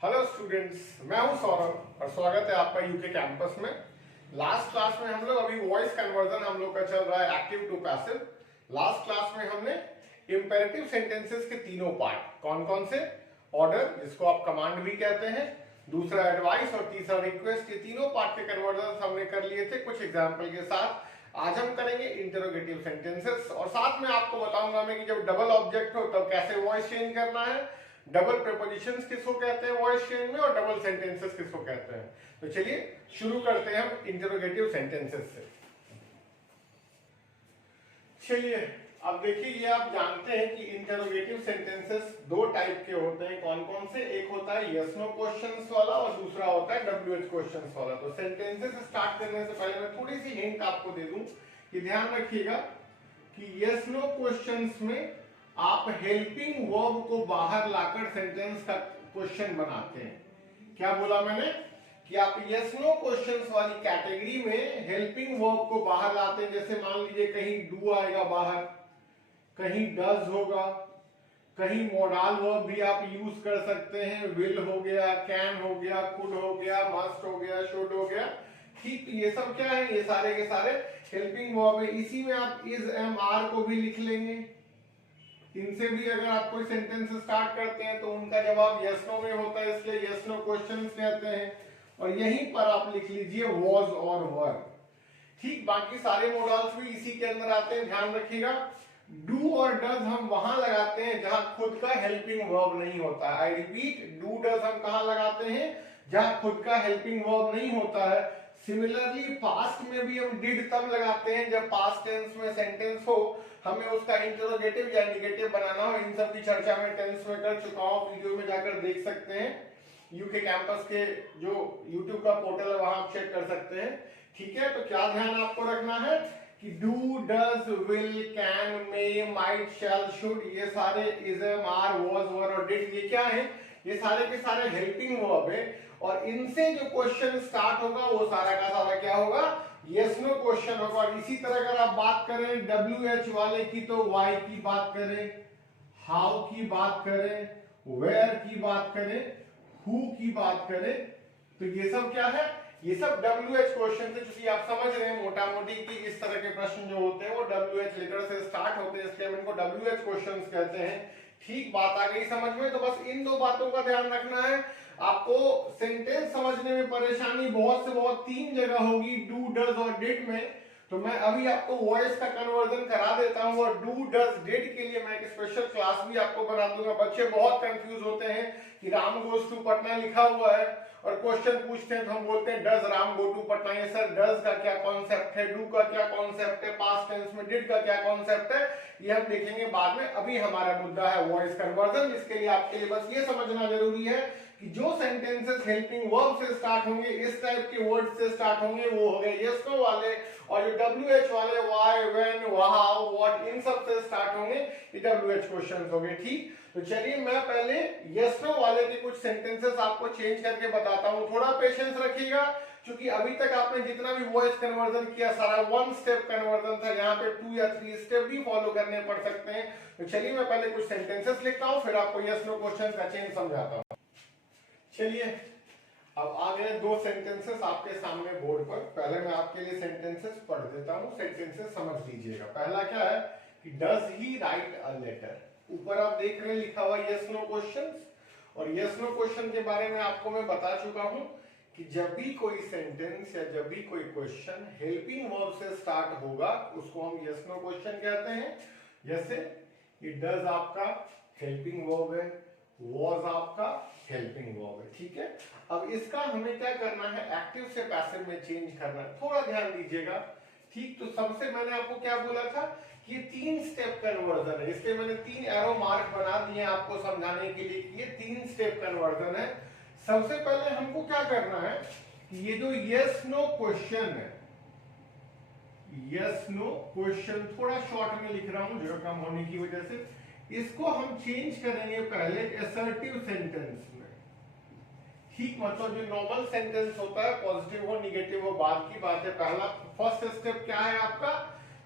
Hello students, मैं हूं सौरभ और स्वागत है आपका यूके कैंपस में। लास्ट क्लास में हम लोग अभी वॉइस कन्वर्जन हम लोग का चल रहा है active to passive. Last class में हमने इंपेरेटिव सेंटेंसेस के तीनों पार्ट कौन कौन से, ऑर्डर जिसको आप कमांड भी कहते हैं, दूसरा एडवाइस और तीसरा रिक्वेस्ट, ये तीनों पार्ट के कन्वर्जन हमने कर लिए थे कुछ एग्जाम्पल के साथ। आज हम करेंगे इंटरोगेटिव सेंटेंसेस और साथ में आपको बताऊंगा मैं कि जब डबल ऑब्जेक्ट हो तब कैसे वॉइस चेंज करना है, डबल प्रीपोजिशंस किसको कहते हैं वॉइस चेंज में, और डबल सेंटेंसेस किसको कहते हैं। तो चलिए शुरू करते हैं हम इंटरोगेटिव सेंटेंसेस से। चलिए अब देखिए, ये आप जानते हैं कि इंटरोगेटिव सेंटेंसेस दो टाइप के होते हैं। कौन कौन से? एक होता है यस नो क्वेश्चंस वाला और दूसरा होता है डब्ल्यूएच क्वेश्चंस वाला। तो सेंटेंसेस स्टार्ट करने से पहले मैं थोड़ी सी हिंट आपको दे दूं कि ध्यान रखिएगा कि यस नो क्वेश्चंस में आप हेल्पिंग वर्ब को बाहर लाकर सेंटेंस का क्वेश्चन बनाते हैं। क्या बोला मैंने? कि आप यस नो क्वेश्चंस वाली कैटेगरी में हेल्पिंग वर्ब को बाहर लाते हैं। जैसे मान लीजिए कहीं डू आएगा बाहर, कहीं डज होगा, कहीं मोडाल वर्ब भी आप यूज कर सकते हैं, विल हो गया, कैन हो गया, कुड हो गया, मस्ट हो गया, शुड हो गया। ठीक, ये सब क्या है? ये सारे के सारे हेल्पिंग वर्ब है। इसी में आप इज एम आर को भी लिख लेंगे। इनसे भी अगर आप कोई सेंटेंस स्टार्ट करते हैं तो उनका जवाब यस नो में होता है, इसलिए यस नो क्वेश्चंस कहते हैं। और यहीं पर आप लिख लीजिए वॉज और वर। ठीक, बाकी सारे मॉडल्स भी इसी के अंदर आते हैं, ध्यान रखिएगा। डू और डज हम वहां लगाते हैं जहां खुद का हेल्पिंग वर्ब नहीं होता। आई रिपीट, डू डज हम कहां लगाते हैं? जहां खुद का हेल्पिंग वर्ब नहीं होता है। सिमिलरली पास्ट में भी हम डिड तब लगाते हैं जब पास्ट टेंस में सेंटेंस हो, हमें उसका इंटरोगेटिव या इंडिकेटिव बनाना हो। इन सब की चर्चा मैं टेंस में कर चुका हूं, वीडियो में जाकर देख सकते हैं। यूके कैंपस के जो यूट्यूब का पोर्टल है वहां आप चेक कर सकते हैं। ठीक है, तो क्या ध्यान आपको रखना है कि do, does, will, can, may, might, shall, should, ये सारे is am are, was, were और डिड, ये क्या है? ये सारे के सारे हेल्पिंग वर्ब है। और इनसे जो क्वेश्चन स्टार्ट होगा वो सारा का सारा क्या होगा? यस नो क्वेश्चन होगा। और इसी तरह अगर आप बात करें डब्ल्यूएच वाले की तो वाई की बात करें, हाउ की बात करें, वेयर की बात करें, हु की बात करें, तो ये सब क्या है? ये सब डब्ल्यूएच क्वेश्चन है। क्योंकि आप समझ रहे हैं मोटा मोटी कि इस तरह के प्रश्न जो होते हैं वो डब्ल्यूएच लेटर से स्टार्ट होते हैं, इसलिए हम इनको डब्ल्यूएच क्वेश्चंस कहते हैं। ठीक, बात आ गई समझ में? तो बस इन दो बातों का ध्यान रखना है। आपको सेंटेंस समझने में परेशानी बहुत से बहुत तीन जगह होगी, डू, डज और डिड में। तो मैं अभी आपको वॉइस का कन्वर्जन करा देता हूं और डू, डज, डिड के लिए मैं एक स्पेशल क्लास भी आपको बना दूंगा। बच्चे बहुत कंफ्यूज होते हैं कि राम गोज टू पटना लिखा हुआ है और क्वेश्चन पूछते हैं तो हम बोलते हैं does Ram go to Patna. ये सर डज का क्या कॉन्सेप्ट है, डू का क्या कॉन्सेप्ट है, पास्ट टेंस में डिड का क्या कॉन्सेप्ट है, ये हम देखेंगे बाद में। अभी हमारा मुद्दा है वॉइस कन्वर्जन, जिसके लिए आपके लिए बस ये समझना जरूरी है कि जो सेंटेंसेस हेल्पिंग वर्ब से स्टार्ट होंगे, इस टाइप के वर्ड से स्टार्ट होंगे, वो हो गए यस नो वाले। और जो डब्ल्यूएच वाले, व्हाई, व्हेन, हाउ, व्हाट, इन सब से स्टार्ट होंगे, ये डब्ल्यूएच क्वेश्चंस हो गए। ठीक, तो चलिए मैं पहले यस नो वाले के कुछ सेंटेंसेस आपको चेंज करके बताता हूं। थोड़ा पेशेंस रखिएगा क्योंकि अभी तक आपने जितना भी वॉइस कन्वर्जन किया सारा वन स्टेप कन्वर्जन था, यहाँ पे 2 या 3 स्टेप भी फॉलो करने पड़ सकते हैं। तो चलिए मैं पहले कुछ सेंटेंसेस लिखता हूं, फिर आपको यस नो क्वेश्चन का चेंज समझाता हूं। चलिए अब आ गए दो सेंटेंसेस आपके सामने बोर्ड पर। पहले मैं आपके लिए सेंटेंसेस पढ़ देता हूं, सेंटेंसेस समझ लीजिएगा। पहला क्या है कि does he write a letter. ऊपर आप देख रहे हैं लिखा हुआ यस नो क्वेश्चंस, और यस नो क्वेश्चन के बारे में आपको मैं बता चुका हूं कि जब भी कोई सेंटेंस या जब भी कोई क्वेश्चन हेल्पिंग वर्ब से स्टार्ट होगा उसको हम यस नो क्वेश्चन कहते हैं। जैसे ये डज आपका हेल्पिंग वर्ब है, वॉज आपका हेल्पिंग वर्ब है। ठीक है, अब इसका हमें क्या करना है? एक्टिव से पैसिव में चेंज करना है। थोड़ा ध्यान दीजिएगा। ठीक, तो सबसे मैंने आपको क्या बोला था कि ये 3 स्टेप कन्वर्जन है, इसलिए मैंने 3 एरो मार्क बना दिए आपको समझाने के लिए कि ये 3 स्टेप कन्वर्जन है। सबसे पहले हमको क्या करना है कि ये जो यस नो क्वेश्चन है, यस नो क्वेश्चन थोड़ा शॉर्ट में लिख रहा हूं जगह कम होने की वजह से, इसको हम चेंज करेंगे पहले असर्टिव सेंटेंस में। ठीक, मतलब जो नॉर्मल सेंटेंस होता है पॉजिटिव हो निगेटिव हो बाद की बात है। पहला फर्स्ट स्टेप क्या है आपका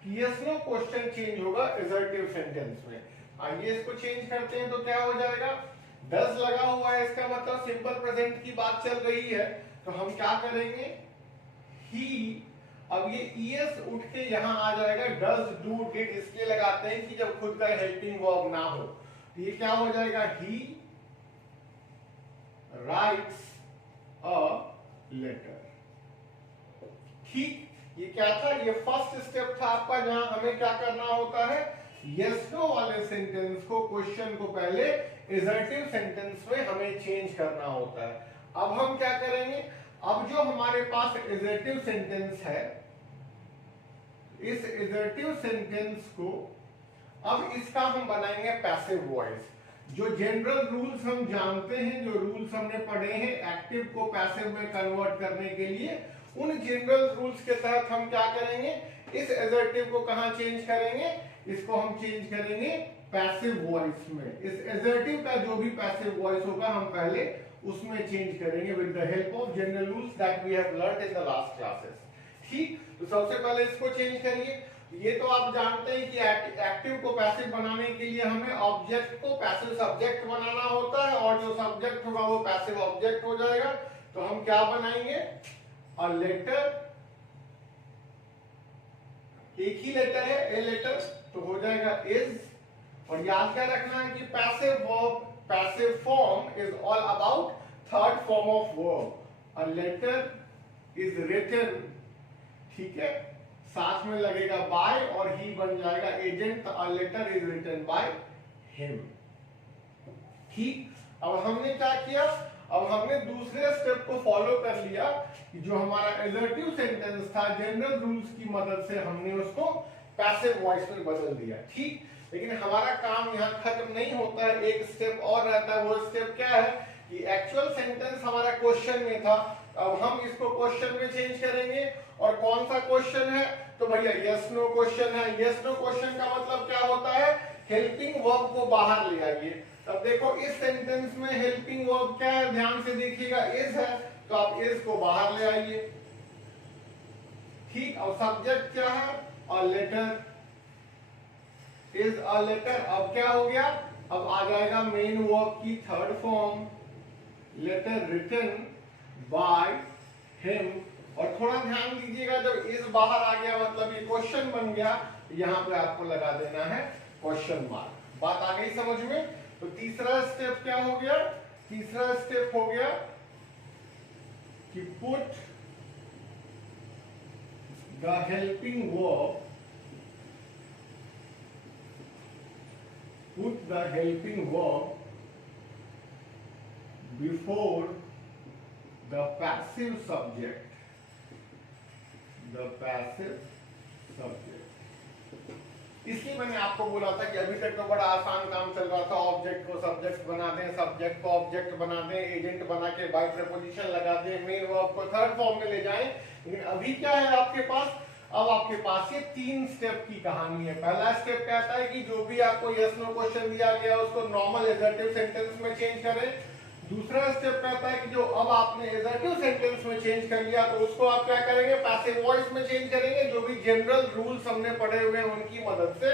कि यस नो क्वेश्चन चेंज होगा असर्टिव सेंटेंस में। आइए इसको चेंज करते हैं तो क्या हो जाएगा? डज लगा हुआ है, इसका मतलब सिंपल प्रेजेंट की बात चल रही है। तो हम क्या करेंगे, ही, अब ये ईएस उठ के यहां आ जाएगा, डज डू डिड इसलिए लगाते हैं कि जब खुद का हेल्पिंग वर्ब ना हो। तो ये क्या हो जाएगा, ही राइट्स अ लेटर। ठीक, ये क्या था, ये फर्स्ट स्टेप था आपका, जहां हमें क्या करना होता है, यस नो वाले सेंटेंस को, क्वेश्चन को पहले एसर्टिव सेंटेंस में हमें चेंज करना होता है। अब हम क्या करेंगे, अब जो हमारे पास एसर्टिव सेंटेंस है, इस एसर्टिव सेंटेंस को अब इसका हम बनाएंगे पैसिव वॉइस। जो जनरल रूल्स हम जानते हैं, जो रूल्स हमने पढ़े हैं एक्टिव को पैसिव में कन्वर्ट करने के लिए, उन जनरल रूल्स के तहत हम क्या करेंगे, इस एसर्टिव को कहां चेंज करेंगे, इसको हम चेंज करेंगे पैसिव वॉइस में। इस एसर्टिव का जो भी पैसिव वॉइस होगा हम पहले उसमें चेंज करेंगे with the help of general rules that we have learned in the last classes. ठीक, तो सबसे पहले इसको चेंज करिए। ये तो आप जानते हैं कि एक्टिव को पैसिव बनाने के लिए हमें ऑब्जेक्ट को पैसिव सब्जेक्ट बनाना होता है, और जो सब्जेक्ट होगा वो पैसिव ऑब्जेक्ट हो जाएगा। तो हम क्या बनाएंगे, अ लेटर, एक ही लेटर है, ए लेटर, तो हो जाएगा इज। और याद क्या रखना है कि passive verb, passive form is all about third form of verb. A letter is written, ठीक है, साथ में लगेगा बाय और ही बन जाएगा agent. A letter is written by him. ठीक, अब हमने क्या किया, अब हमने दूसरे स्टेप को फॉलो कर लिया कि जो हमारा एसर्टिव सेंटेंस था, जनरल रूल्स की मदद से हमने उसको पैसिव वॉइस में बदल दिया। ठीक, लेकिन हमारा काम यहाँ खत्म नहीं होता है, एक स्टेप और रहता है। वो स्टेप क्या है कि एक्चुअल सेंटेंस हमारा क्वेश्चन में था, अब हम इसको क्वेश्चन में चेंज करेंगे। और कौन सा क्वेश्चन है, तो भैया यस नो क्वेश्चन है। यस नो क्वेश्चन का मतलब क्या होता है, हेल्पिंग वर्ब को बाहर ले आइए। अब देखो इस सेंटेंस में हेल्पिंग वर्ब क्या है, ध्यान से देखिएगा, इज है, तो आप इज को बाहर ले आइए। ठीक, और सब्जेक्ट क्या है, a letter, is a letter. अब क्या हो गया, अब आ जाएगा मेन वर्ब की third form, letter written by him. और थोड़ा ध्यान दीजिएगा, जब इज बाहर आ गया मतलब ये क्वेश्चन बन गया, यहां पे आपको लगा देना है क्वेश्चन मार्क। बात आ गई समझ में। तो तीसरा स्टेप क्या हो गया, तीसरा स्टेप हो गया कि put the helping verb, put the helping verb before the passive subject, the passive subject। इसलिए मैंने आपको बोला था कि अभी तक तो बड़ा आसान काम चल रहा था, ऑब्जेक्ट को सब्जेक्ट बना दें, सब्जेक्ट को ऑब्जेक्ट बना दें, एजेंट बना के बाय प्रीपोजिशन लगा दें, मेन वर्ब को थर्ड फॉर्म में ले जाएं। लेकिन अभी क्या है आपके पास, अब आपके पास ये तीन स्टेप की कहानी है। पहला स्टेप कहता है कि जो भी आपको यस नो क्वेश्चन दिया गया उसको नॉर्मल एसर्टिव सेंटेंस में चेंज करें। दूसरा स्टेप कहता है कि जो अब आपने एसर्टिव सेंटेंस में चेंज कर लिया तो उसको आप क्या करेंगे, पैसिव वॉइस में चेंज करेंगे, जो भी जनरल रूल्स हमने पढ़े हुए हैं उनकी मदद से।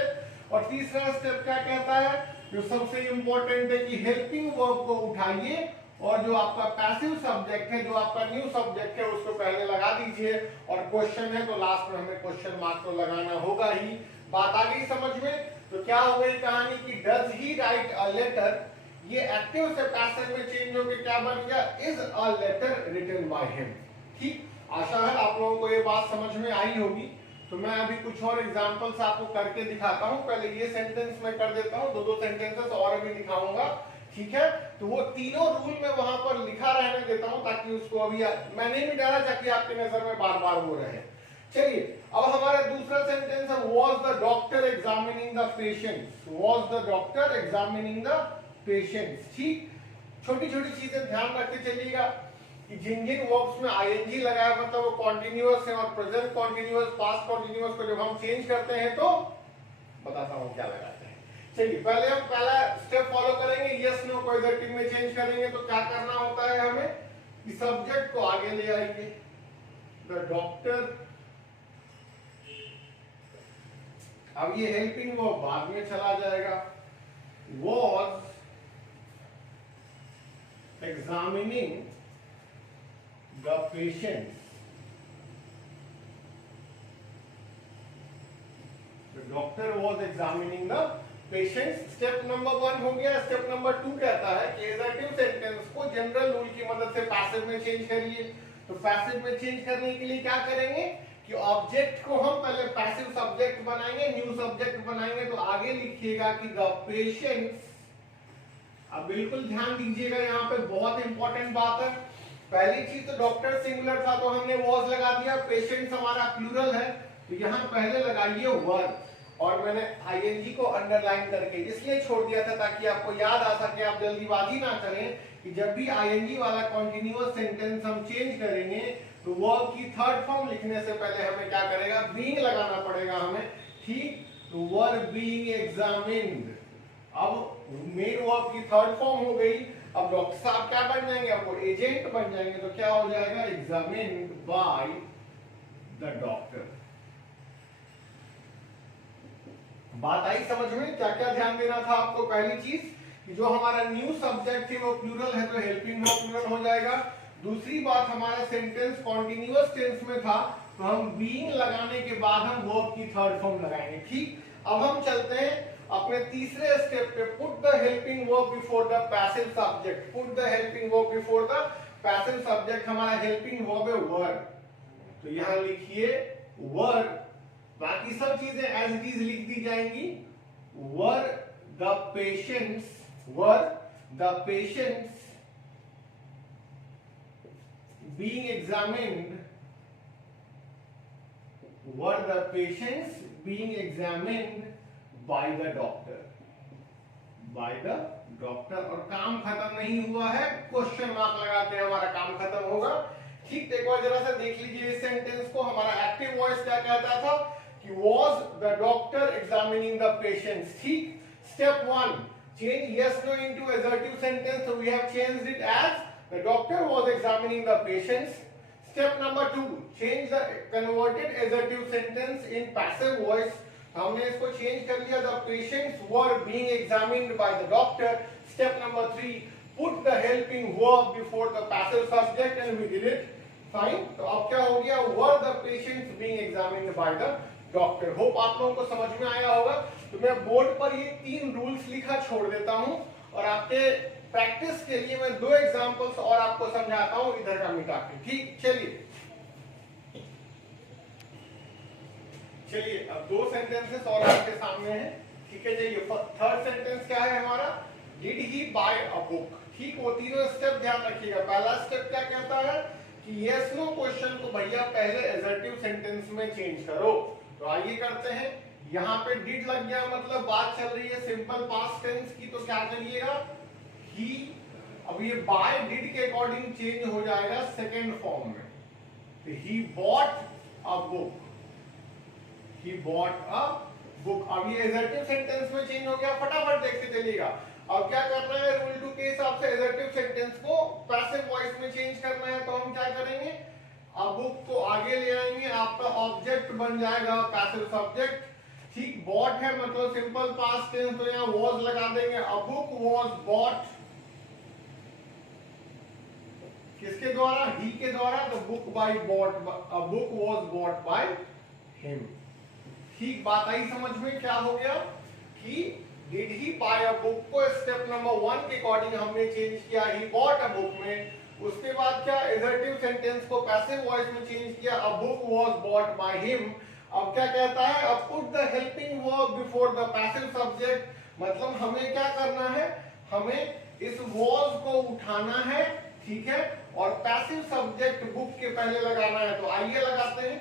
और तीसरा स्टेप क्या कहता है, जो सबसे इंपॉर्टेंट है कि हेल्पिंग वर्ब को उठाइए और जो आपका पैसिव सब्जेक्ट है, जो आपका न्यू सब्जेक्ट है, उसको पहले लगा दीजिए। और क्वेश्चन है तो लास्ट में हमें क्वेश्चन मार्क तो लगाना होगा ही। बात आ गई समझ में। तो क्या हो गई कहानी कि does he write a letter, ये एक्टिव से पैसिव में चेंज होकर क्या बन गया, is a letter written by him. ठीक, आशा है आप लोगों को ये बात समझ में आई होगी। तो मैं अभी कुछ और एग्जांपल्स आपको करके दिखाता हूं। पहले ये सेंटेंस में कर देता हूं, दो सेंटेंसेस और अभी दिखाऊंगा। ठीक है, तो वो तीनों रूल मैं वहां पर लिखा रहने देता हूं ताकि उसको अभी मैंने नहीं डाला ताकि आपकी नजर में बार बार वो रहे। चलिए, अब हमारा दूसरा सेंटेंस है, was the doctor examining the patients, was the doctor examining the patients. ठीक, छोटी छोटी चीजें ध्यान रखते चलिएगा कि जिन जिन वर्ब्स में आईएनजी लगाया मतलब वो कॉन्टिन्यूअस है, और प्रेजेंट कॉन्टिन्यूअस, पास्ट कॉन्टिन्यूअस को जब हम चेंज करते हैं तो बताता हूं क्या लगाते हैं। चलिए, पहले हम पहला स्टेप फॉलो करेंगे, यस नो को एडजेक्टिव में चेंज करेंगे। तो क्या करना होता है हमें कि सब्जेक्ट को आगे ले आएंगे, द डॉक्टर। अब ये हेल्पिंग वर्ब बाद में चला जाएगा, was examining the patients, the doctor was examining the patients। Step number 1 हो गया। स्टेप नंबर 2 कहता है कि एजर्टिव सेंटेंस को जनरल रूल की मदद से पैसिव में चेंज करिए। तो पैसिव में चेंज करने के लिए क्या करेंगे कि ऑब्जेक्ट को हम पहले पैसिव सब्जेक्ट बनाएंगे, न्यू सब्जेक्ट बनाएंगे। तो आगे लिखिएगा कि द पेशेंट्स। अब बिल्कुल ध्यान दीजिएगा, यहाँ पे बहुत इंपॉर्टेंट बात है। पहली चीज तो डॉक्टर सिंगुलर था तो हमने वॉज लगा दिया, पेशेंट्स हमारा प्लूरल है तो यहाँ पहले लगाइए वर। और मैंने आईएनजी को अंडरलाइन करके इसलिए छोड़ दिया था ताकि आपको याद आ सके, आप जल्दीबाजी ना करें कि जब भी आईएनजी वाला कॉन्टिन्यूअस सेंटेंस हम चेंज करेंगे तो वर्ब की थर्ड फॉर्म लिखने से पहले हमें क्या करेगा, बीइंग लगाना पड़ेगा हमें, ठीक। तो वर बीइंग एग्जामिन्ड, अब मेन वर्ब की थर्ड फॉर्म हो गई। अब डॉक्टर साहब क्या बन जाएंगे, आपको एजेंट बन जाएंगे। तो क्या हो जाएगा, एग्जामिन्ड बाय द डॉक्टर। बात आई समझ में, क्या क्या ध्यान देना था आपको। पहली चीज कि जो हमारा न्यू सब्जेक्ट है वो प्लूरल है तो हेल्पिंग वर्ब प्लूरल हो जाएगा। दूसरी बात, हमारा सेंटेंस कॉन्टिन्यूअस टेंस में था तो हम बीइंग लगाने के बाद हम वर्ब की थर्ड फॉर्म लगाएंगे, ठीक। अब हम चलते हैं अपने तीसरे स्टेप पे। Put the helping verb before the passive subject. Put the helping verb before the passive subject. हमारा हेल्पिंग वर्ब है वर, तो यहां लिखिए वर। बाकी सब चीजें एज इट इज लिख दी जाएंगी। Were the patients, were the patients being examined, were the patients being examined by the doctor, by the doctor। और काम खत्म नहीं हुआ है, क्वेश्चन मार्क लगाते हैं हमारा काम खत्म होगा, ठीक। तो एक बार जरा सा देख लीजिए इस सेंटेंस को। हमारा एक्टिव वॉइस क्या कहता था कि was the doctor examining the patients, ठीक। Step 1, change yes no into assertive sentence, so we have changed it as the doctor was examining the patients। Step number 2, change the converted assertive sentence in passive voice। हमने इसको change कर लिया, the patients were being examined by the doctor। Step number 3, put the helping verb before the passive subject and we did it, fine। तो अब क्या हो गया, were the patients being examined by the doctor। Hope आप लोगों को समझ में आया होगा। तो मैं बोर्ड पर ये 3 रूल्स लिखा छोड़ देता हूं और आपके प्रैक्टिस के लिए मैं 2 एग्जांपल्स और आपको समझाता हूं इधर का मिटा के, ठीक। चलिए अब 2 सेंटेंसेस और आपके सामने हैं, ठीक है। चलिए थर्ड सेंटेंस क्या है हमारा, did he buy a book, ठीक। वो तीनों स्टेप ध्यान रखिएगा। पहला स्टेप क्या कहता है कि यस नो क्वेश्चन को भैया पहले एजर्टिव सेंटेंस में चेंज करो। तो आइए करते हैं। यहाँ पे डिड लग गया, मतलब बात चल रही है सिंपल पास्ट टेंस की, तो क्या करिएगा, ही। अब ये बाय डिड के अकॉर्डिंग चेंज हो जाएगा सेकेंड फॉर्म में। तो he bought a book, he bought a book. अब ये एजर्टिव सेंटेंस में चेंज हो गया, फटाफट देखते चलिएगा। अब क्या करना है, रूल 2 के हिसाब से एजर्टिव सेंटेंस को पैसिव वॉइस में चेंज करना है। तो हम क्या करेंगे, अ बुक को आगे ले आएंगे, आपका ऑब्जेक्ट बन जाएगा पैसिव सब्जेक्ट, ठीक। बॉट है मतलब सिंपल पास्ट टेंस, तो यहाँ वॉज लगा देंगे। अ बुक वॉज बॉट किसके द्वारा, ही के द्वारा। तो book buy bought, a book was bought by him, ठीक। बात आई समझ में, क्या हो गया कि did he buy a book को स्टेप नंबर 1 के अकॉर्डिंग हमने चेंज किया ही बॉट अ बुक में। उसके बाद क्या, एजर्टिव सेंटेंस को पैसिव वॉइस में चेंज किया, अ book was bought by him. अब क्या कहता है, अब put the helping verb before the passive subject. मतलब हमें क्या करना है, हमें इस वॉज को उठाना है, ठीक है, और पैसिव सब्जेक्ट बुक के पहले लगाना है। तो आइए लगाते हैं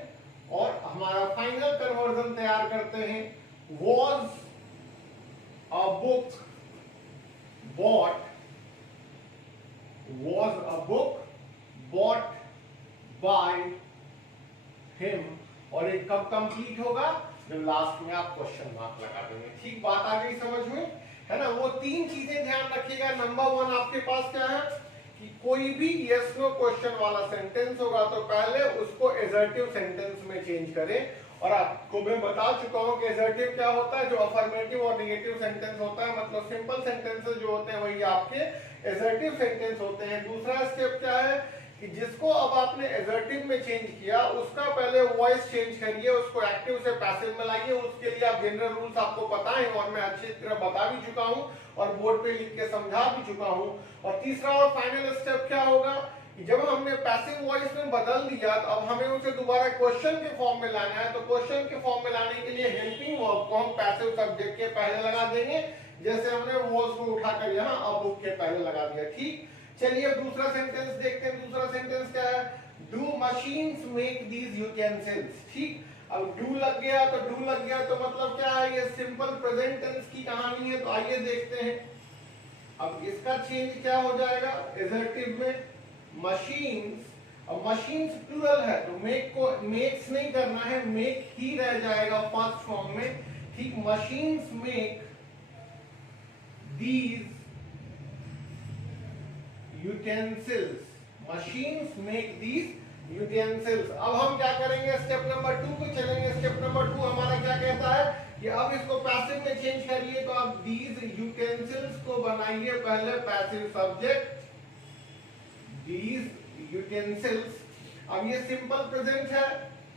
और हमारा फाइनल कन्वर्जन तैयार करते हैं। Was a book bought, was a book bought by him। और ये कब कंप्लीट होगा, जब लास्ट में आप क्वेश्चन मार्क लगा देंगे, ठीक। बात आ गई समझ में, है ना। वो 3 चीजें ध्यान रखिएगा। नंबर 1 आपके पास क्या है कि कोई भी यस नो क्वेश्चन वाला सेंटेंस होगा तो पहले उसको एजर्टिव सेंटेंस में चेंज करें और आपको मैं बता चुका हूँ कि एसर्टिव क्या होता है, जो अफर्मेटिव और नेगेटिव सेंटेंस होता है, मतलब सिंपल सेंटेंसेस जो होते हैं वही आपके एसर्टिव सेंटेंस होते हैं। दूसरा स्टेप क्या है कि जिसको अब आपने एसर्टिव में चेंज किया उसका पहले वॉइस चेंज करिए, उसको एक्टिव से पैसिव में लाइए। उसके लिए आप जनरल रूल्स आपको पता है और मैं अच्छी तरह बता भी चुका हूँ और बोर्ड पे लिख के समझा भी चुका हूँ। और तीसरा और फाइनल स्टेप क्या होगा, जब हमने पैसिव वॉइस में बदल दिया तो अब हमें उसे दोबारा क्वेश्चन के फॉर्म में लाना है। तो क्वेश्चन के फॉर्म में लाने के लिए हेल्पिंग वर्ब को हम पैसिव सब्जेक्ट के पहले लगा देंगे, जैसे हमने वॉज को उठाकर यहाँ अब बुक के पहले लगा दिया। ठीक, चलिए अब दूसरा सेंटेंस देखते हैं। दूसरा सेंटेंस क्या है, do machines make these utensils. ठीक, अब डू लग गया तो डू लग गया तो मतलब क्या है, ये सिंपल प्रेजेंट टेंस की कहानी है। तो आइए देखते हैं अब इसका चेंज क्या हो जाएगा एसर्टिव में। मशीन्स, अब मशीन्स प्लूरल है तो मेक को मेक्स नहीं करना है, मेक ही रह जाएगा फर्स्ट फॉर्म में। ठीक, machines make these utensils, machines make these utensils. अब हम क्या करेंगे, स्टेप नंबर 2 पे चलेंगे। स्टेप नंबर 2 हमारा क्या कहता है कि अब इसको पैसिव में चेंज करिए। तो अब दीज यूटेंसिल्स को बनाइए पहले पैसिव सब्जेक्ट, दीज यूटेंसिल्स। अब ये सिंपल प्रेजेंट है,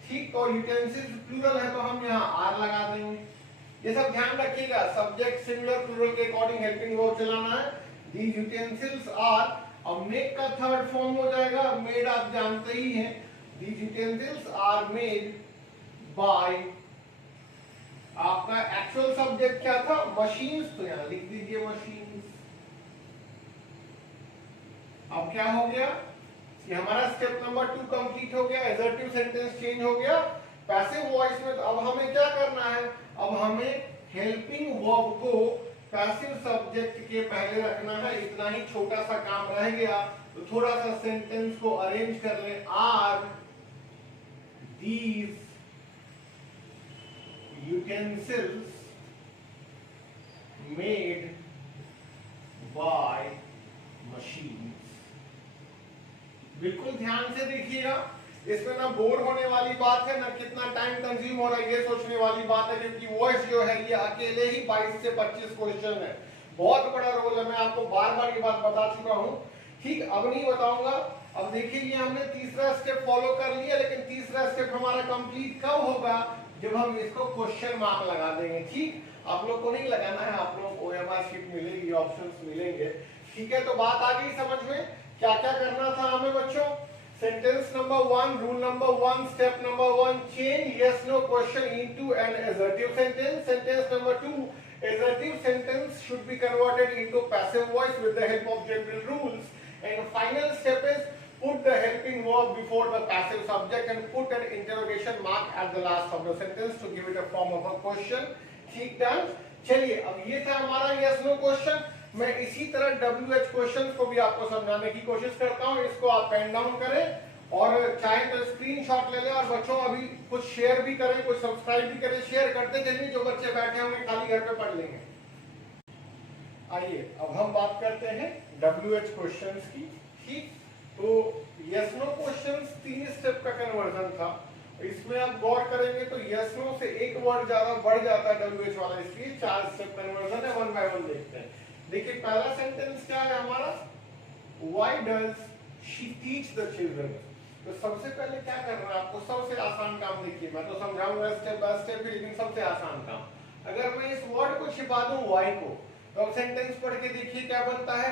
ठीक, और यूटेंसिल्स प्लूरल है तो हम यहाँ आर लगा देंगे। ये सब ध्यान रखिएगा, सब्जेक्ट सिंगुलर प्लूरल के अकॉर्डिंग हेल्पिंग वर्ब चलाना है। दीज यूटेंसिल्स आर, अब मेक का थर्ड फॉर्म हो जाएगा, मेड आप जानते ही हैं। These utensils are made by, आपका एक्चुअल सब्जेक्ट क्या था, मशीन्स, तो यहां लिख दीजिए मशीन्स। अब क्या हो गया कि हमारा स्टेप नंबर 2 कंप्लीट हो गया, एसर्टिव सेंटेंस चेंज हो गया पैसिव वॉइस में। तो अब हमें क्या करना है, अब हमें हेल्पिंग वर्ब को पैसिव सब्जेक्ट के पहले रखना है। इतना ही छोटा सा काम रह गया। तो थोड़ा सा सेंटेंस को अरेंज कर लें। Are these utensils made by machines. बिल्कुल ध्यान से देखिएगा, इसमें ना बोर होने वाली बात है ना कितना टाइम कंज्यूम हो रहा है ये सोचने वाली बात है, क्योंकि वॉइस जो है ये अकेले ही 22 से 25 क्वेश्चन है, बहुत बड़ा रोल है। मैं आपको बार बार ये बात बता चुका हूँ, ठीक, अब नहीं बताऊंगा। अब देखिए ये हमने तीसरा स्टेप फॉलो कर लिया, लेकिन तीसरा स्टेप हमारा कंप्लीट कब होगा, जब हम इसको क्वेश्चन मार्क लगा देंगे। ठीक, आप लोग को नहीं लगाना है, आप लोग को ओएमआर शीट मिलेगी, ऑप्शंस मिलेंगे। ठीक है, तो बात आ गई समझ में, क्या क्या करना था हमें बच्चों। Sentence number 1, rule number 1, step number 1, change yes no question into an assertive sentence. Sentence number 2, assertive sentence should be converted into passive voice with the help of general rules. And final step is put the helping verb before the passive subject and put an interrogation mark at the last of the sentence to give it a form of a question. ठीक, done. चलिए अब ये था हमारा yes no question. मैं इसी तरह WH questions को भी आपको समझाने की कोशिश करता हूं। इसको आप पेन डाउन करें और चाहे तो स्क्रीनशॉट ले लें। और बच्चों अभी कुछ शेयर भी करें, कुछ सब्सक्राइब भी करें, शेयर करते चलिए, जो बच्चे बैठे होंगे खाली घर पे पढ़ लेंगे। आइए अब हम बात करते हैं WH क्वेश्चंस की। ठीक, तो यस नो क्वेश्चंस 3 स्टेप का कन्वर्जन था। इसमें आप गौर करेंगे तो यस नो से एक वर्ड ज्यादा बढ़ जाता है WH वाला, इसलिए 4 स्टेप कन्वर्जन है। 1 बाय 1 देखते हैं। देखिए पहला सेंटेंस क्या है हमारा, Why does she teach the children? तो सबसे पहले क्या करना है आपको, सबसे आसान काम देखिए, मैं तो समझाऊंगा स्टेप बाय स्टेप, लेकिन सबसे आसान काम, अगर मैं इस वर्ड को छिपा दूं why को, तो अब सेंटेंस पढ़ के देखिए क्या बनता है,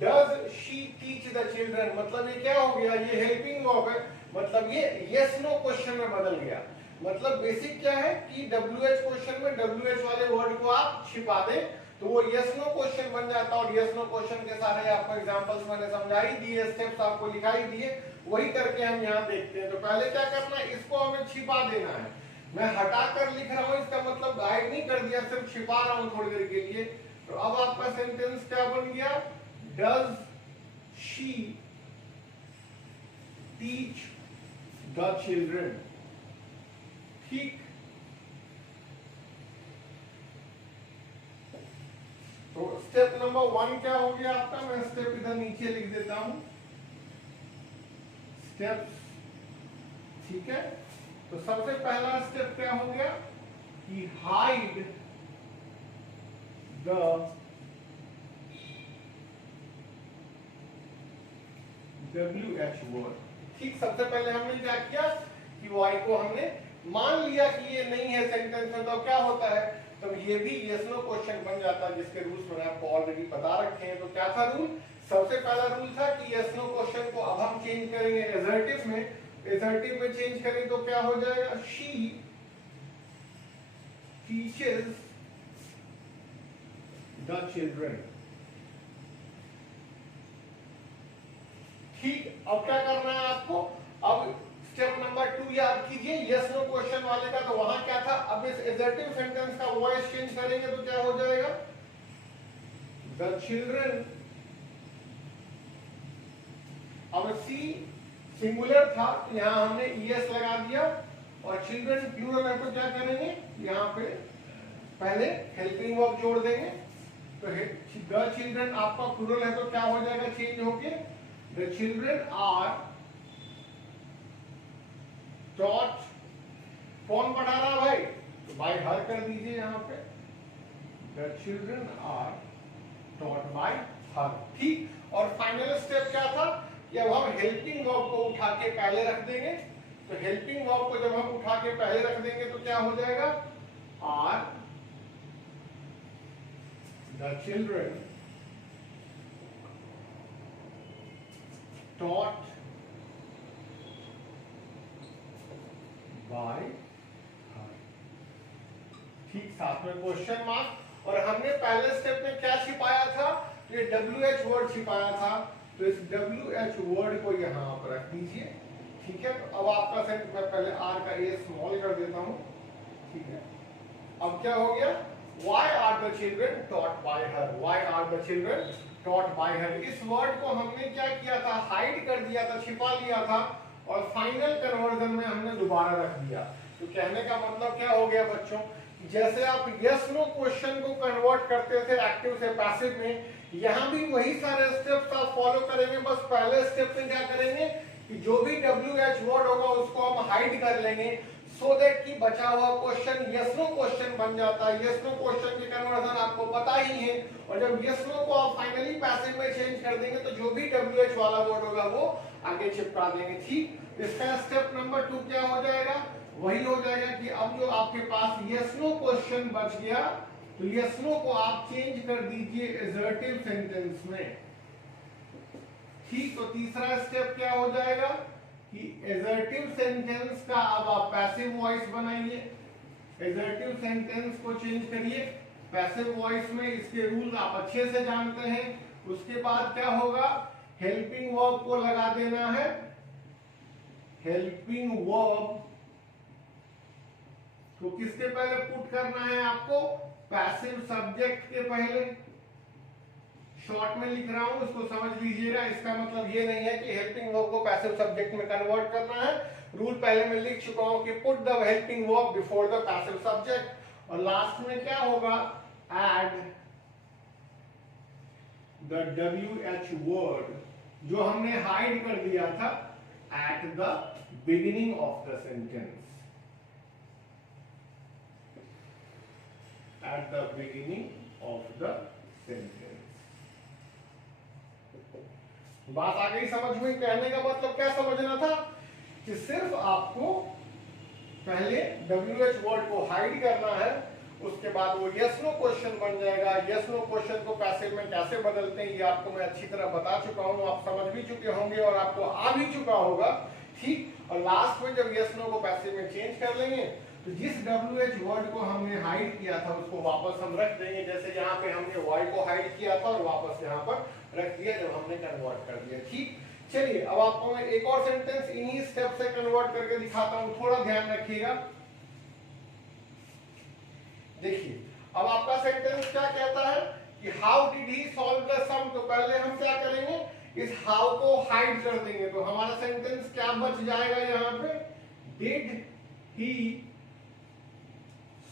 Does she teach the children, मतलब ये क्या हो गया, ये हेल्पिंग वर्ब है, मतलब ये yes no क्वेश्चन में बदल गया। मतलब बेसिक क्या है कि WH क्वेश्चन में WH वाले वर्ड को आप छिपा दें तो वो यस नो क्वेश्चन बन जाता है। और यस नो क्वेश्चन के सारे आपको एग्जांपल्स मैंने समझा ही दिए, स्टेप्स आपको लिखा ही दिए, वही करके हम यहाँ देखते हैं। तो पहले क्या करना है, इसको हमें छिपा देना है। मैं हटा कर लिख रहा हूँ, इसका मतलब गाइड नहीं कर दिया, सिर्फ छिपा रहा हूँ थोड़ी देर के लिए। तो अब आपका सेंटेंस क्या बन गया, does she teach the children. ठीक, तो स्टेप नंबर 1 क्या हो गया आपका, मैं स्टेप इधर नीचे लिख देता हूं, स्टेप्स, ठीक है। तो सबसे पहला स्टेप क्या हो गया कि हाइड द WH वर्ड। ठीक, सबसे पहले हमने क्या किया कि y को हमने मान लिया कि ये नहीं है सेंटेंस में, तो क्या होता है, तो ये भी यस नो क्वेश्चन बन जाता है, जिसके रूल्स मैंने आपको ऑलरेडी बता रखे हैं। तो क्या था रूल, सबसे पहला रूल था कि यस नो क्वेश्चन को अब हम चेंज करेंगे एसर्टिव में। एसर्टिव में चेंज करें तो क्या हो जाएगा, शी टीचेस द चिल्ड्रन। ठीक, अब क्या करना है आपको, अब स्टेप नंबर 2 याद कीजिए यस नो क्वेश्चन वाले का। तो वहां क्या था, अब इस एसर्टिव सेंटेंस का वॉइस चेंज करेंगे तो क्या हो जाएगा, द चिल्ड्रन। अब सी सिंगुलर था तो यहां हमने ईएस लगा दिया, और चिल्ड्रन प्लूरल है तो क्या करेंगे, यहां पे पहले हेल्पिंग वर्ब जोड़ देंगे। तो द चिल्ड्रन आपका प्लूरल है तो क्या हो जाएगा, चेंज होके द चिल्ड्रन आर टॉट। कौन पढ़ा रहा है भाई, तो बाय हर कर दीजिए यहां पे, the children are taught by her. ठीक, और फाइनल स्टेप क्या था कि अब हम हेल्पिंग वर्ब को उठा के पहले रख देंगे। तो हेल्पिंग वर्ब को जब हम उठा के पहले रख देंगे तो क्या हो जाएगा, are the children taught by her। ठीक, साथ में क्वेश्चन मार्क। और हमने पहले स्टेप में क्या छिपाया था, ये WH वर्ड छिपाया था, तो इस WH वर्ड को यहां पर रख दीजिए। ठीक है, तो अब आपका सेंटेंस, मैं पहले R का A स्मॉल कर देता हूं। ठीक है, अब क्या हो गया, Why are the children taught by her? Why are the children taught by her? इस वर्ड को हमने क्या किया था, हाइड कर दिया था, छिपा लिया था, और फाइनल कन्वर्जन में हमने दोबारा रख दिया। तो कहने का मतलब क्या हो गया बच्चों, जैसे आप यस नो क्वेश्चन को कन्वर्ट करते थे एक्टिव से पैसिव में, यहाँ भी वही सारे स्टेप्स आप फॉलो करेंगे। बस पहले स्टेप में क्या करेंगे कि जो भी WH वर्ड होगा उसको हम हाइड कर लेंगे, सो दैट कि बचा हुआ क्वेश्चन यस नो क्वेश्चन बन जाता है। यस नो क्वेश्चन की कन्वर्जन आपको पता ही है, और जब यस नो को आप फाइनली पैसिव में चेंज कर देंगे तो जो भी WH वाला वर्ड होगा वो आगे चिपका देंगे। ठीक, इसका स्टेप नंबर 2 क्या हो जाएगा, वही हो जाएगा कि अब जो आपके पास यस नो क्वेश्चन बच गया, तो यस नो को आप चेंज कर दीजिए एसर्टिव सेंटेंस में। ठीक, तो तीसरा स्टेप क्या हो जाएगा कि एसर्टिव सेंटेंस का अब आप पैसिव वॉइस बनाइए। एसर्टिव सेंटेंस को चेंज करिए पैसिव वॉइस में, इसके रूल आप अच्छे से जानते हैं। उसके बाद क्या होगा, हेल्पिंग वर्ब को लगा देना है, हेल्पिंग वर्ब तो किसके पहले पुट करना है आपको, पैसिव सब्जेक्ट के पहले। शॉर्ट में लिख रहा हूं, इसको समझ लीजिएगा। इसका मतलब ये नहीं है कि हेल्पिंग वर्ब को पैसिव सब्जेक्ट में कन्वर्ट करना है। रूल पहले मैं लिख चुका हूं कि put the helping verb before the passive subject. और लास्ट में क्या होगा, ऐड द WH वर्ड जो हमने हाइड कर दिया था at the beginning of the sentence. At the beginning of the sentence। बात आ गई समझ में? कहने का मतलब क्या समझना था कि सिर्फ आपको पहले WH वर्ड को हाइड करना है, उसके बाद वो यस नो क्वेश्चन बन जाएगा। यस नो क्वेश्चन को पैसिव में कैसे बदलते हैं ये आपको मैं अच्छी तरह बता चुका हूं, आप समझ भी चुके होंगे और आपको आ भी चुका होगा। ठीक, और लास्ट में जब यस नो को पैसिव में चेंज कर लेंगे तो जिस WH वर्ड को हमने हाइड किया था उसको वापस हम रख देंगे। जैसे यहाँ पे हमने Y को हाइड किया था और वापस यहाँ पर रख दिया जब हमने कन्वर्ट कर दिया। ठीक, चलिए अब आपको मैं एक और सेंटेंस इन्हीं स्टेप से कन्वर्ट करके दिखाता हूँ, थोड़ा ध्यान रखिएगा। देखिए अब आपका सेंटेंस क्या कहता है कि how did he solve the sum. तो पहले हम क्या करेंगे, इस हाउ को हाइड कर देंगे। तो हमारा सेंटेंस क्या बच जाएगा यहाँ पे, did he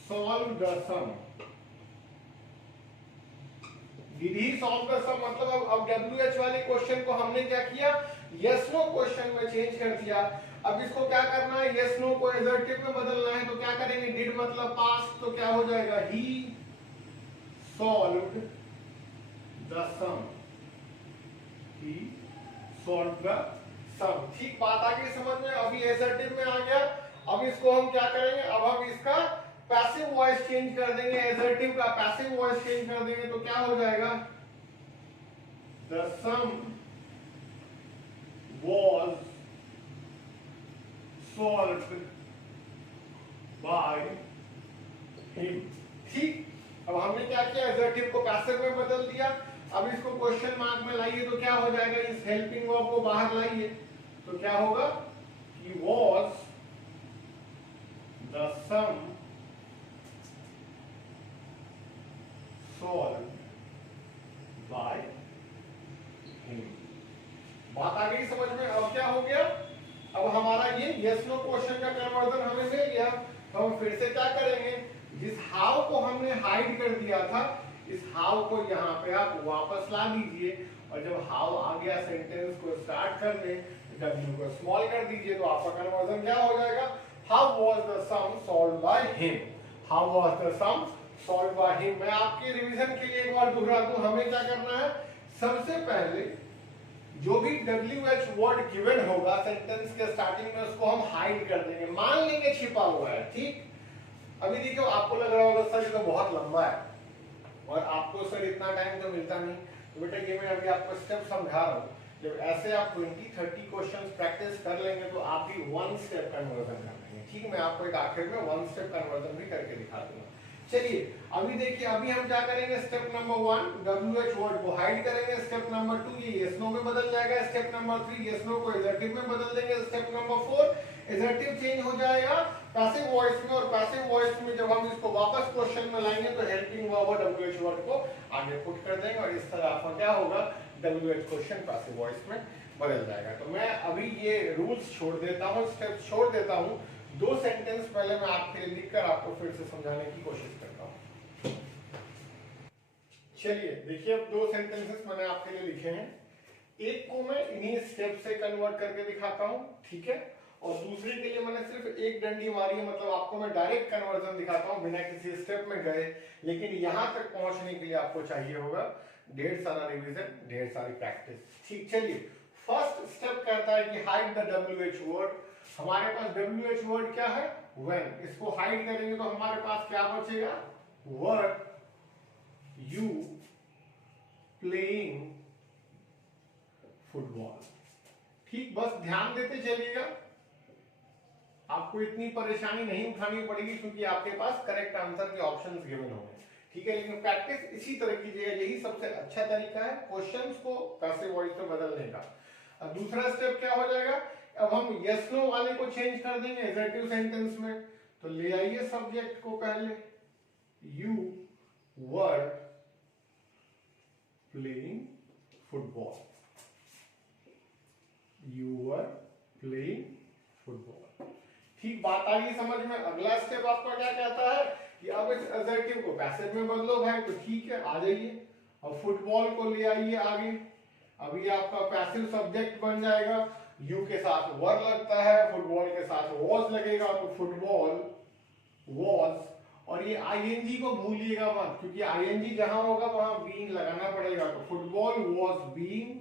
solve the sum। Did he solve the sum मतलब अब WH वाले क्वेश्चन को हमने क्या किया, यस नो क्वेश्चन में चेंज कर दिया। अब इसको क्या करना है, यस नो को एजर्टिव में बदलना है, तो क्या करेंगे, डिड मतलब पास्ट, तो क्या हो जाएगा, he solved the sum, he solved the sum. ठीक बात आ गई समझ में, अभी एजर्टिव में आ गया। अब इसको हम क्या करेंगे, अब हम इसका पैसिव वॉइस चेंज कर देंगे, एजर्टिव का पैसिव वॉइस चेंज कर देंगे, तो क्या हो जाएगा, the sum was solved by him। ठीक, अब हमने क्या किया, एडजेक्टिव को पैसिव में बदल दिया। अब इसको क्वेश्चन मार्क में लाइए तो क्या हो जाएगा, इस हेल्पिंग वर्ब को बाहर लाइए तो क्या होगा, he was the sum solved by him। बात आ गई समझ में। अब क्या हो गया, अब हमारा ये यस नो क्वेश्चन का कन्वर्जन हमें मिल गया। तो हम फिर से क्या करेंगे, जिस हाउ को हमने हाइड कर दिया था, इस हाउ को यहाँ पे आप वापस ला दीजिए, और जब हाउ आ गया सेंटेंस को स्टार्ट करने, डब्ल्यू को स्मॉल कर दीजिए, तो आपका कन्वर्जन क्या हो जाएगा, how was the sum solved by him, how was the sum solved by him. मैं आपके रिवीजन के लिए एक बार दोहरा दूं, हमें क्या करना है, सबसे पहले जो भी WH वर्ड गिवन होगा सेंटेंस के स्टार्टिंग में, उसको हम हाइड कर देंगे, मान लेंगे छिपा हुआ है। ठीक, अभी देखो आपको लग रहा होगा सर ये तो बहुत लंबा है और आपको सर इतना टाइम तो मिलता नहीं, तो बेटा ये मैं अभी आपको स्टेप समझा रहा हूँ। जब ऐसे आप 20-30 क्वेश्चंस प्रैक्टिस कर लेंगे तो आप भी वन स्टेप कन्वर्जन कर लेंगे। ठीक, मैं आपको एक आखिर में वन स्टेप कन्वर्जन भी करके दिखा दूंगा। चलिए अभी देखिए, अभी हम क्या करेंगे, स्टेप नंबर 1 WH वर्ड को हाइड करेंगे, स्टेप नंबर 2 ये यस नो में बदल जाएगा, स्टेप नंबर 3 यस नो को एडजेक्टिव में बदल देंगे, स्टेप नंबर 4 एडजेक्टिव चेंज हो जाएगा पैसिव वॉइस में, और पैसिव वॉइस में जब हम इसको वापस क्वेश्चन में लाएंगे तो हेल्पिंग वर्ब और WH वर्ड को आगे पुट कर देंगे, और इस तरह आपका क्या होगा, WH क्वेश्चन पैसिव वॉइस में बदल जाएगा। तो मैं अभी ये रूल्स छोड़ देता हूँ, स्टेप्स छोड़ देता हूँ, दो सेंटेंस पहले मैं आपके लिए लिखकर आपको फिर से समझाने की कोशिश करता हूँ। चलिए देखिए, अब दो सेंटेंसेस मैंने आपके लिए लिखे हैं, एक को मैं इन्हीं स्टेप से कन्वर्ट करके दिखाता हूँ, ठीक है, और दूसरे के लिए मैंने सिर्फ एक डंडी मारी है, मतलब आपको मैं डायरेक्ट कन्वर्जन दिखाता हूँ बिना किसी स्टेप में गए, लेकिन यहाँ तक पहुंचने के लिए आपको चाहिए होगा ढेर सारा रिवीजन, ढेर सारी प्रैक्टिस। ठीक, चलिए फर्स्ट स्टेप कहता है कि हाइड द WH वर्ड। हमारे पास WH वर्ड क्या है, when, इसको हाइड करेंगे तो हमारे पास क्या बचेगा, वर्ड यू प्लेइंग फुटबॉल। ठीक, बस ध्यान देते चलिएगा, आपको इतनी परेशानी नहीं उठानी पड़ेगी क्योंकि आपके पास करेक्ट आंसर के ऑप्शंस गिवन होंगे। ठीक है, लेकिन प्रैक्टिस इसी तरह कीजिएगा, यही सबसे अच्छा तरीका है क्वेश्चंस को पैसिव वॉइस में बदलने का। अब दूसरा स्टेप क्या हो जाएगा, अब हम यस नो वाले को चेंज कर देंगे एडजेक्टिव सेंटेंस में, तो ले आइए सब्जेक्ट को पहले, you were playing football, you were playing football. ठीक, बात आ गई समझ में। अगला स्टेप आपका क्या कहता है कि अब इस एडजेक्टिव को पैसिव में बदलो भाई, तो ठीक है आ जाइए, अब फुटबॉल को ले आइए आगे। अभी आपका पैसिव सब्जेक्ट बन जाएगा, यू के साथ वर लगता है, फुटबॉल के साथ वॉज लगेगा, तो फुटबॉल वॉज, और ये आईएनजी को भूलिएगा मत, क्योंकि आईएनजी जहां होगा वहां बीइंग लगाना पड़ेगा, तो football was being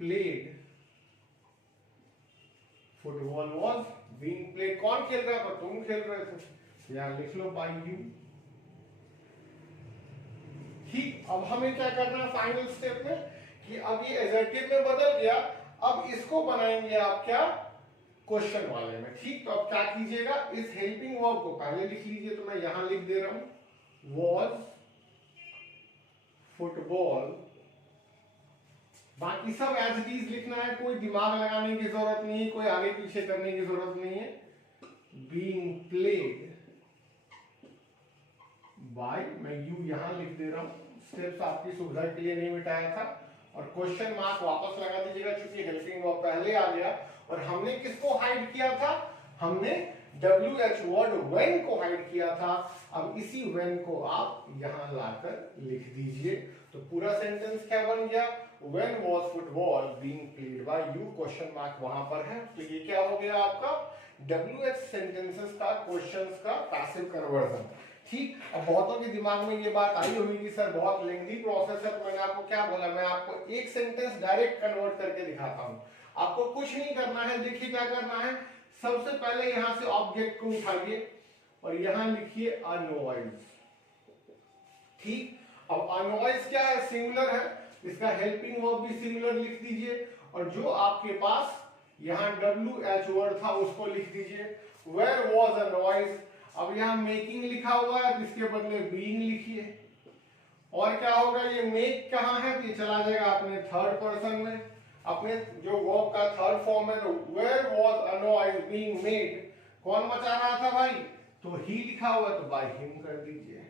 played, football was being played. कौन खेल रहा था, तुम खेल रहे थे, यहां लिख लो बाय यू। ठीक, अब हमें क्या करना है फाइनल स्टेप में कि अब ये एडजेक्टिव में बदल गया, अब इसको बनाएंगे आप क्या, क्वेश्चन वाले में। ठीक, तो अब क्या कीजिएगा, इस हेल्पिंग वर्ब को पहले लिख लीजिए, तो मैं यहां लिख दे रहा हूं वॉज फुटबॉल, बाकी सब एज इट इज लिखना है, कोई दिमाग लगाने की जरूरत नहीं है, कोई आगे पीछे करने की जरूरत नहीं है। बीइंग प्लेड बाय, मैं यू यहां लिख दे रहा हूं, स्टेप्स आपकी सुविधा के लिए नहीं मिटाया था, और क्वेश्चन मार्क वापस लगा दीजिएगा क्योंकि हेल्पिंग वर्ब पहले आ गया। और हमने किसको हाइड किया था, हमने WH वर्ड when को हाइड किया था। अब इसी when को आप यहां लाकर लिख दीजिए, तो पूरा सेंटेंस क्या बन गया, when was football being played by you, question mark वहां पर है। तो ये क्या हो गया आपका WH सेंटेंसेस का क्वेश्चंस का पैसिव कन्वर्जन। ठीक, अब बहुतों के दिमाग में ये बात आई होगी कि सर बहुत लेंथी प्रोसेस है, तो मैंने आपको क्या बोला, मैं आपको एक सेंटेंस डायरेक्ट कन्वर्ट करके दिखाता हूं। आपको कुछ नहीं करना है, देखिए क्या करना है। सबसे पहले यहां से ऑब्जेक्ट को उठाइए और यहां लिखिए अ नॉइज। ठीक, अब अ नॉइज क्या है, सिंगुलर है, इसका हेल्पिंग वर्ब भी सिंगुलर लिख दीजिए, और जो आपके पास यहां WH वर्ड था उसको लिख दीजिए। वेयर वाज अ नॉइज, अब यहां मेकिंग लिखा हुआ है, इसके बदले बीइंग लिखिए। और क्या होगा, ये मेक कहां है, तो ये चला जाएगा अपने थर्ड पर्सन में, अपने जो वर्ब का थर्ड फॉर्म है। तो where was a noise being made, कौन मचा रहा था भाई, तो ही लिखा हुआ है, तो बाय हिम कर दीजिए,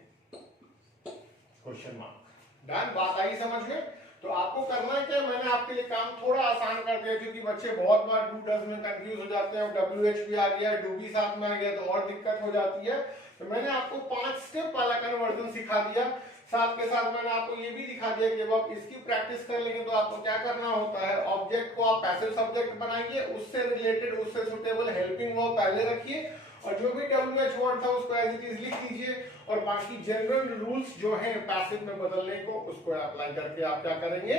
क्वेश्चन मार्क। डन, बात आई समझ में। तो आपको करना क्या, मैंने आपके लिए काम थोड़ा आसान कर दिया, क्योंकि बच्चे बहुत बार डू डज में कंफ्यूज हो जाते हैं, WH भी आ गया, डू भी साथ में आ गया, तो और दिक्कत हो जाती है। तो मैंने आपको 5 स्टेप वाला कन्वर्जन सिखा दिया, साथ के साथ मैंने आपको ये भी दिखा दिया कि जब आप इसकी प्रैक्टिस कर लेंगे तो आपको क्या करना होता है, ऑब्जेक्ट को आप पैसिव सब्जेक्ट बनाइए, उससे रिलेटेड उससे सुटेबल हेल्पिंग वर्ब पहले रखिए, और जो भी WH वर्ड था उसको एज इट इज लिख दीजिए, और बाकी जनरल रूल्स जो है पैसिव में बदलने को, उसको अप्लाई करके आप क्या करेंगे,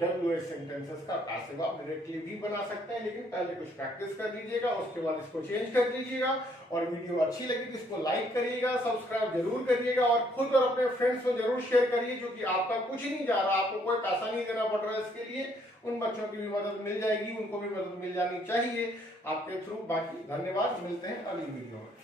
WH सेंटेंसेस का पैसिव आप डायरेक्टली भी बना सकते हैं, लेकिन पहले कुछ प्रैक्टिस कर लीजिएगा, उसके बाद इसको चेंज कर लीजिएगा। और वीडियो अच्छी लगी तो इसको लाइक करिएगा, सब्सक्राइब जरूर करिएगा, और खुद और अपने फ्रेंड्स में जरूर शेयर करिए, क्योंकि आपका कुछ नहीं जा रहा, आपको कोई पैसा नहीं देना पड़ रहा है इसके लिए। उन बच्चों की भी मदद मिल जाएगी, उनको भी मदद मिल जानी चाहिए आपके थ्रू। बाकी धन्यवाद, मिलते हैं अगली वीडियो में।